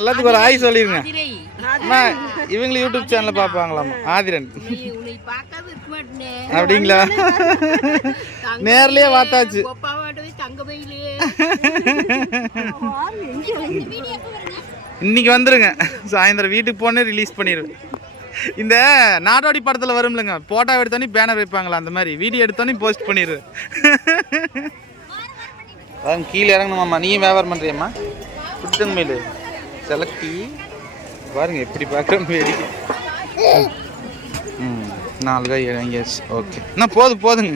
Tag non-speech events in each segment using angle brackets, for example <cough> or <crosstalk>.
எல்லாத்துக்கும் ஒரு ஆய் சொல்லிருங்க. இவங்களும் யூடியூப் சேனல்ல பார்ப்பாங்களாமா ஆதிரன். அப்படிங்களா? நேர்லயே பார்த்தாச்சு. இன்னைக்கு வந்துருங்க. சாயந்தரம் வீட்டுக்கு போனே ரிலீஸ் பண்ணிடுவேன் இந்த நாடோடி படத்தில் வரும்லங்க. போட்டோ எடுத்தோன்னே பேனர் வைப்பாங்களா அந்த மாதிரி. வீடியோ எடுத்தோன்னே போஸ்ட் அதான் கீழே இறங்கணுமாம்மா. நீயும் வியாபாரம் பண்ணுறியம்மா புத்தங்க மேலு செலக்டி பாருங்க எப்படி பார்க்குறோம் வேடிக்கை ம் நாலு காய் இறங்கியாச்சு ஓகே. என்ன போதும் போதுங்க.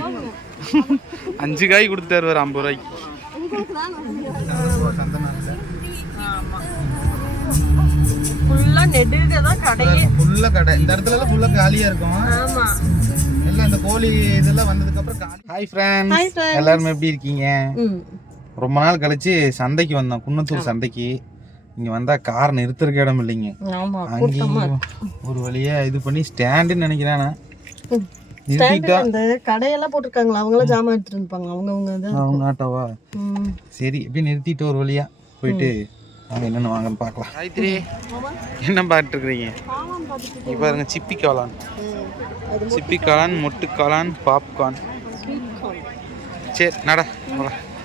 அஞ்சு காய் கொடுத்துட்டாரு ஒரு ஐம்பது ரூபாய்க்கு. ஃபுல்லா கடை. இந்த இடத்துல எல்லாம் ஃபுல்லா காலியா இருக்கும். ஆமா. எல்லாம் இந்த கோழி இதெல்லாம் வந்ததுக்கு அப்புறம் காலி. ஹாய் ஃப்ரெண்ட்ஸ் எல்லாரும் எப்படி இருக்கீங்க? ம். ரொம்ப நாள் கழிச்சு சந்தைக்கு வந்தோம். குன்னத்தூர் சந்தைக்கு. இங்க வந்தா கார் நிறுத்துறதுக்கு இடம் இல்லைங்க. ஆமா கூட்டமா அங்கேயும் ஒரு வழியா இது பண்ணி ஸ்டாண்டுன்னு நினைக்கிறேன் இந்த கடையெல்லாம் போட்டிருக்காங்களா? அவங்களாம் ஜாமான் எடுத்துட்டு இருப்பாங்க. அவங்க அவங்க ஆட்டோவா. சரி இப்படி நிறுத்திட்டு ஒரு வழியா போயிட்டு அவங்க என்னென்ன வாங்கன்னு பார்க்கலாம். காயத்ரி என்ன பார்த்துட்டு இருக்கிறீங்க இங்க பாருங்க சிப்பி காளான் சிப்பி காளான் மொட்டு காளான் பாப்கார்ன் சரி நட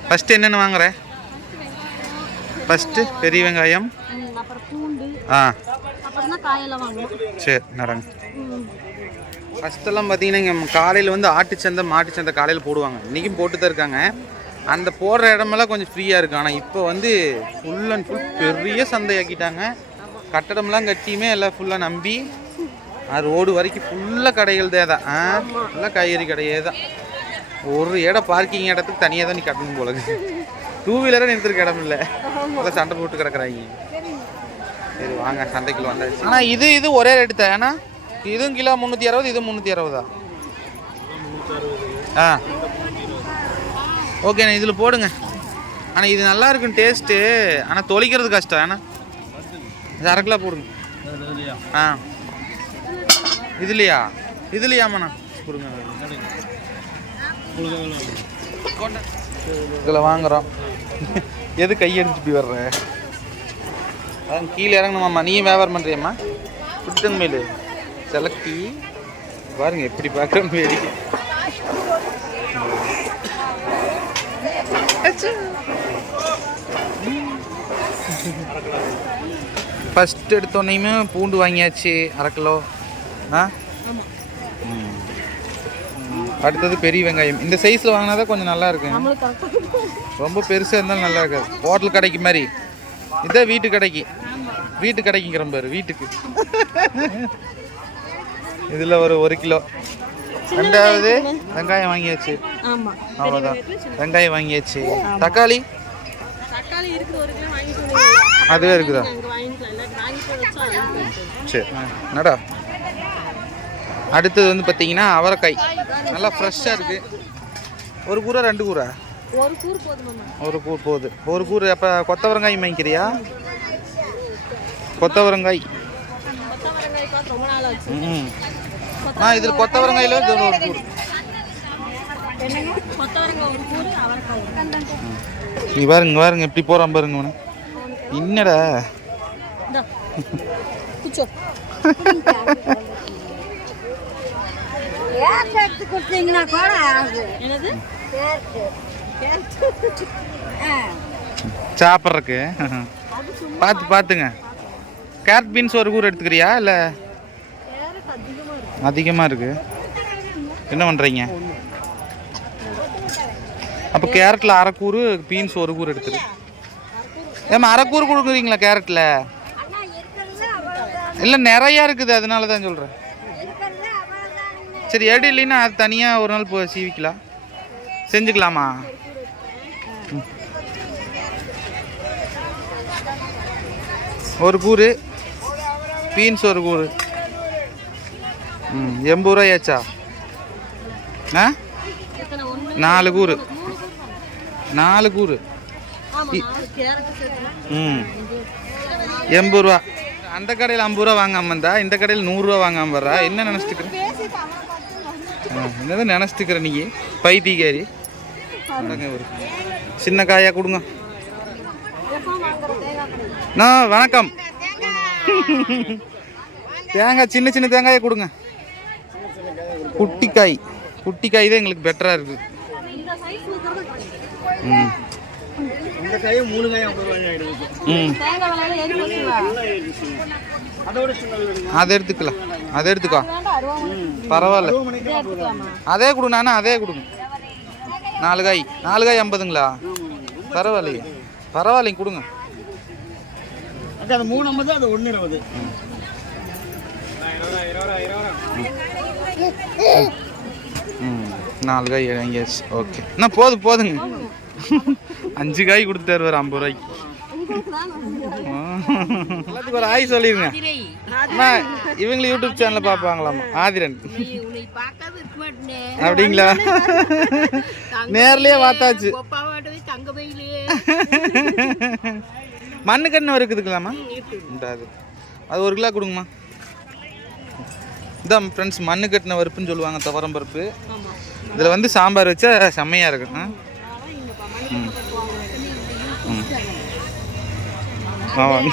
ஃபஸ்ட்டு என்னென்ன வாங்குற? ஃபஸ்ட்டு பெரிய வெங்காயம். ஆ. சரி நடங்க. ஃபஸ்ட்டெல்லாம் பார்த்தீங்கன்னா இங்கே காலையில் வந்து ஆட்டுச்சந்தை மாட்டுச்சந்தை காலையில் போடுவாங்க. இன்றைக்கும் போட்டு தான் இருக்காங்க. அந்த போடுற இடமெல்லாம் கொஞ்சம் ஃப்ரீயாக இருக்கு. ஆனால் இப்போ வந்து ஃபுல் அண்ட் ஃபுல் பெரிய சந்தையாக்கிட்டாங்க. கட்டடம்லாம் கட்டியுமே எல்லாம் ஃபுல்லாக நம்பி. அது ரோடு வரைக்கும் ஃபுல்லாக கடைகள் தான் தான் ஆ ஃபுல்லாக காய்கறி கடையே தான். ஒரு இடம் பார்க்கிங் இடத்துக்கு தனியாக தான் நீ கட்டணும் போல டூ வீலரை நிறுத்துறதுக்கு இடம் இல்லை. சண்டை போட்டு கிடக்குறாங்க. சரி. வாங்க சந்தைக்குள்ள வந்தாச்சு. ஆனால் இது இது ஒரே ரேட்டு தான். ஏன்னா இதுவும் கிலோ முந்நூற்றி அறுபது இது முந்நூற்றி அறுபதா? ஆ. ஓகேண்ணா இதில் போடுங்க. ஆனால் இது நல்லா இருக்கும் டேஸ்ட்டு ஆனால் தொலைக்கிறது கஷ்டம். ஏன்னா இது அரை கிலோ போடுங்க. ஆ. இதுலையா? இதுலையாமாண்ணா கொடுங்க. இதில் வாங்குறோம். <laughs> எது கையெடுத்து போய் வர்ற? அதான் கீழே இறங்கணுமாம்மா. நீயும் வியாபாரம் பண்ணுறியம்மா புத்தங்க மேல். செலக்டி பாருங்க எப்படி பார்க்குறோம் வேடிக்கை ஃபஸ்ட் எடுத்தோன்னையுமே பூண்டு வாங்கியாச்சு அரை கிலோ. ஆ? அடுத்தது பெரிய வெங்காயம். இந்த சைஸில் வாங்கினா தான் கொஞ்சம் நல்லா இருக்கும். ரொம்ப பெருசாக இருந்தாலும் நல்லா இருக்காது. ஹோட்டல் கடைக்கு மாதிரி. இதான் வீட்டு கடைக்கு. வீட்டு கடைக்குங்கிற பாரு வீட்டுக்கு. இதில் ஒரு ஒரு கிலோ. ரெண்டாவது வெங்காயம் வாங்கியாச்சு. அவ்வளோதான் வெங்காயம் வாங்கியாச்சு. தக்காளி? அதுவே இருக்குதா? சரி. நடா அடுத்தது வந்து பார்த்தீங்கன்னா அவரைக்காய். நல்லா ஃப்ரெஷ்ஷாக இருக்குது ஒரு கூரை ரெண்டு கூரை? ஒரு கூறு போதுமாம்மா ஒரு கூர் போகுது ஒரு கூர் அப்போ கொத்தவரங்காய் வாங்கிக்கிறியா கொத்தவரங்காய். ம் ஆ இதில் கொத்தவரங்காயில் இது ஒரு கூர். நீ பாருங்க பாருங்க எப்படி போகிறான் பாருங்க உன என்னடா? <laughs> குச்சோ எடுத்து கொடுத்தீங்கன்னா கூட ஆகுது. என்னது? சாப்பிட்றக்கு பார்த்து பார்த்துங்க. கேரட் பீன்ஸ் ஒரு கூர் எடுத்துக்கிறியா இல்லை? அதிகமாக இருக்கு. என்ன பண்ணுறீங்க அப்போ கேரட்டில் அரைக்கூறு பீன்ஸ் ஒரு கூறு எடுத்துரு. ஏம்மா அரைக்கூறு கொடுக்குறீங்களா கேரட்டில் இல்லை நிறையா இருக்குது அதனால தான் சொல்கிறேன் சரி எடு இல்லைன்னா அது தனியாக ஒரு நாள் போ சீவிக்கலாம். செஞ்சுக்கலாமா. ஒரு கூறு. பீன்ஸ் ஒரு கூறு. ம் எண்பது ரூபாயாச்சா ஆ? எத்தனை ஒன்று நாலு கூறு. நாலு கூறு ம். எண்பது ரூபா. அந்த கடையில் ஐம்பது ரூபா வாங்காம இருந்தா இந்த கடையில் நூறுரூவா வாங்காம வர்றா? என்ன நினச்சிட்டுக்கிற என்னதான் நினச்சிட்டுக்கிற நீ பைத்தியக்காரி. ஒரு சின்ன காயா கொடுங்க. நான் வணக்கம். தேங்காய் சின்ன சின்ன தேங்காயை கொடுங்க. குட்டிக்காய். குட்டிக்காய் தான் எங்களுக்கு பெட்டராக இருக்குது ம். இந்த காயும் மூணு காயும் ம். அதை எடுத்துக்கலாம். அதை எடுத்துக்கோ. பரவாயில்ல. அதே கொடு நானே அதே கொடுங்க நாலு காய் நாலு காய் ஐம்பதுங்களா? பரவாயில்லையே. பரவாயில்லைங்க கொடுங்க. அது மூணு ஐம்பது அது ஒன்று இருபது. ம் நாலு காய் வாங்கியாச்சு. ஓகே. என்ன போதும் போதுங்க. அஞ்சு காய் கொடுத்துட்டாரு ஐம்பது ரூபாய்க்கு. எல்லாத்துக்கும் ஒரு ஆய் சொல்லிருங்க. இவங்க யூடியூப் சேனல்ல பார்ப்பாங்களாமா ஆதிரன். அப்படிங்களா? நேர்லயே பார்த்தாச்சு. மண்ணு கண்ணு இருக்குதுக்கலாமா உண்டாது. அது ஒரு கிலோ கொடுங்கம்மா. இதான் ஃப்ரெண்ட்ஸ் மண்ணு கட்டின பருப்புன்னு சொல்லுவாங்க துவரம் பருப்பு. இதில் வந்து சாம்பார் வச்சா செம்மையாக இருக்கும் ஆ? ம். ம். ஆமாம்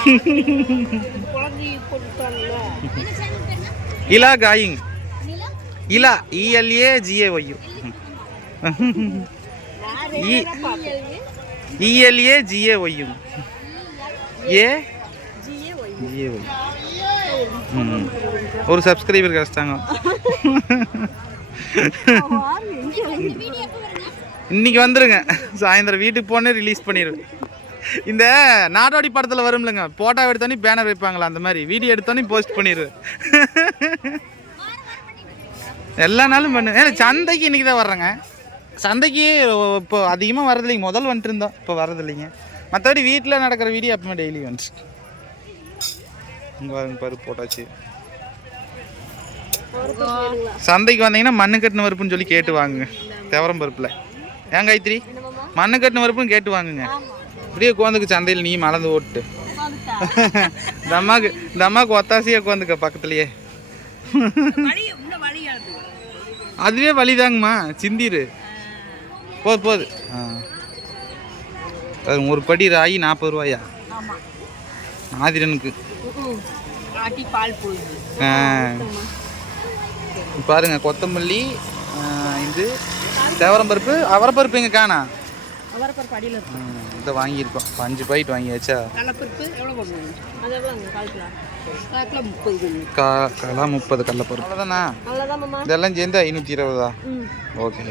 Ila gaming. Ila E L A G A Y U E L A G A Y U A? G A Y ஒரு சப்ஸ்கிரைபர் கிடச்சிட்டாங்க. இன்னைக்கு வந்துருங்க. சாயந்தரம் வீட்டுக்கு போனே ரிலீஸ் பண்ணிடுவேன் இந்த நாடோடி படத்தில் வரும்லங்க. போட்டோ எடுத்தோன்னே பேனர் வைப்பாங்களா அந்த மாதிரி. வீடியோ எடுத்தோன்னே போஸ்ட் பண்ணிடு எல்லா நாளும் பண்ணு. ஏன்னா சந்தைக்கு இன்றைக்கி தான் வர்றேங்க. சந்தைக்கு இப்போ அதிகமாக வரதில்லைங்க முதல் வந்துட்டு இருந்தோம் இப்போ வரதில்லைங்க மற்றபடி வீட்டில் நடக்கிற வீடியோ அப்பவுமே டெய்லி வந்துச்சு. இங்கே பாருங்க பருப்பு போட்டாச்சு சந்தைக்கு வந்தீங்கன்னா மண்ணு கட்டின பருப்புன்னு சொல்லி கேட்டு வாங்குங்க. துவரம் பருப்பில். ஏன் காயத்ரி? மண்ணு கட்டின பருப்புன்னு கேட்டு வாங்குங்க. அப்படியே உட்காந்துக்கு சந்தையில் நீ மலர்ந்து ஓட்டு. இந்த அம்மாவுக்கு இந்த அம்மாவுக்கு ஒத்தாசையாக உட்காந்துக்க பக்கத்துலயே. அதுவே வலிதாங்கம்மா சிந்திரு. போது போது. ஆ. ஒரு படி ராகி நாற்பது ரூபாயா? ஆதிரனுக்கு. பாருங்க கொத்தமல்லி இது பருப்பு அவரப்பருப்பு எங்க காணா? அவரப்பருப்பு அடியில் இருக்கு. ம், இதை வாங்கியிருக்கோம். இப்ப அஞ்சு பாக்கெட் வாங்கியாச்சா? கடலப்பருப்பு எவ்வளோ பண்ணுவோம் அது எவ்வளோங்க கால் கிலோ. கால் கிலோ முப்பது கா கலா முப்பது கடலப்பருப்பு அவ்வளோதானா இதெல்லாம் சேர்ந்து ஐநூற்றி இருபதா? ம். ஓகே.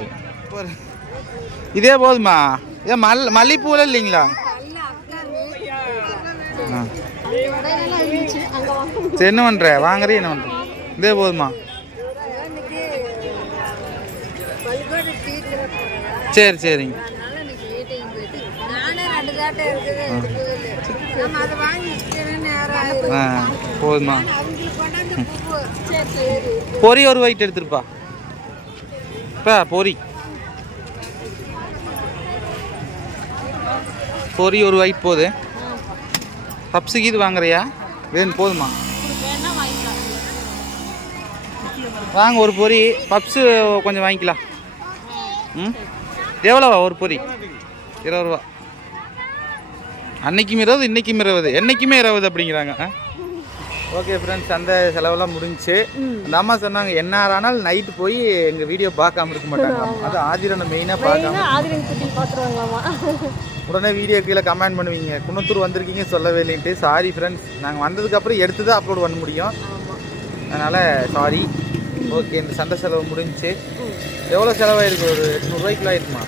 இதே போதுமா ஏன் மல் மல்லிப்பூலாம் இல்லைங்களா? சரி என்ன பண்ணுற வாங்குறே என்ன பண்ணுற இதே போதுமா சரி சரிங்க. ஆ. போதுமா. பொரி ஒரு ஒயிட் எடுத்துருப்பா. இப்போ பொரி பொரி ஒரு ஒயிட் போகுது பப்ஸுக்கு இது வாங்குறியா? வேணும் போதுமா. வாங்க ஒரு பொரி பப்ஸு கொஞ்சம் வாங்கிக்கலாம். ம்? எவ்வளோவா ஒரு பொரி இருபது ரூபா. அன்னைக்கும் இருபது இன்னைக்கும் இருபது என்னைக்குமே இருபது அப்படிங்கிறாங்க. ஓகே ஃப்ரெண்ட்ஸ் அந்த செலவெல்லாம் முடிஞ்சுச்சு அந்த அம்மா சொன்னாங்க என்ன ஆனாலும் நைட்டு போய் எங்கள் வீடியோ பார்க்காம இருக்க மாட்டாங்க. அது ஆதிரனை மெயினாக பார்க்காம உடனே வீடியோ கீழே கமெண்ட் பண்ணுவீங்க. குன்னத்தூர் வந்திருக்கீங்க சொல்லவே இல்லைன்ட்டு. சாரி ஃப்ரெண்ட்ஸ் நாங்கள் வந்ததுக்கப்புறம் எடுத்து தான் அப்லோட் பண்ண முடியும். அதனால் சாரி ஓகே இந்த சண்டை செலவு முடிஞ்சுச்சு எவ்வளோ செலவாயிருக்கு? ஒரு எட்நூறுரூவாய்க்குள்ள ஆயிருக்குமா?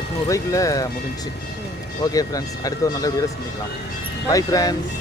எட்நூறுரூவாய்க்குள்ள முடிஞ்சுச்சு ஓகே ஃப்ரெண்ட்ஸ் அடுத்த ஒரு நல்ல வீடியோவில் சந்திக்கலாம். Bye friends